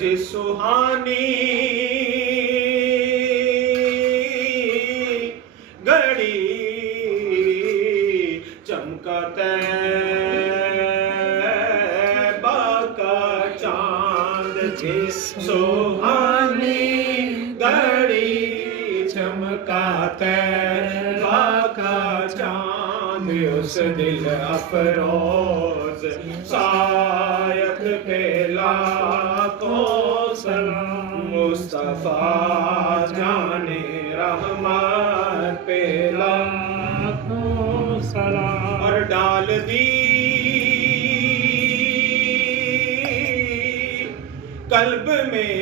سج سہانی گھڑی چمکا طیبہ کا چاند جس سہانی گھڑی چمکا طیبہ کا چاند اس دل افروز سایت پہ لاکھوں سلام مصطفیٰ جان رحمت پہ لاکھوں سلام اور ڈال دی قلب میں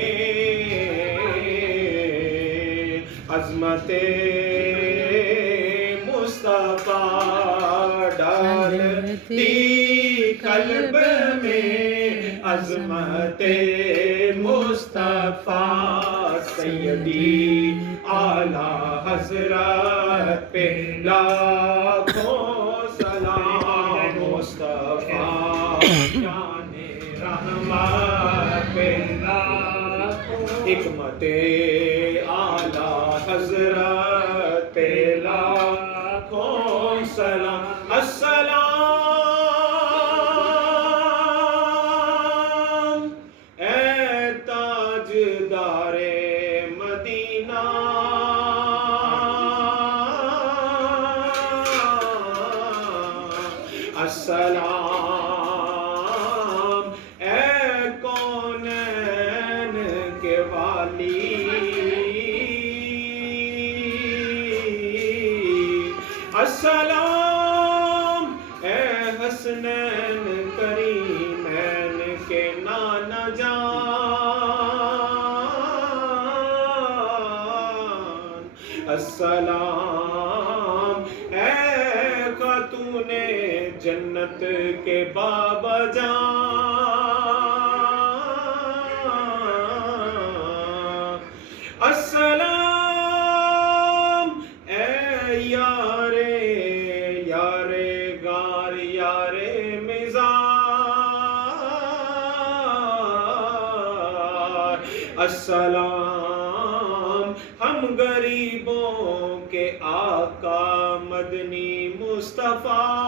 عظمت مصطفیٰ ڈال دی قلب میں عظمت مصطفیٰ سیدی اعلیٰ حضرت پہ لاکھوں سلام مصطفیٰ جان رحمت پہ لاکھوں حکمت اعلیٰ حضرت پہ لاکھوں سلام السلام اے تاجدار مدینہ السلام اے کونین کے والی السلام اے حسنین کریمین کے نانا جان السلام اے خاتون جنت کے بابا جان السلام اے یار غار یار مزار السلام ہم غریبوں کے آقا مدنی مصطفیٰ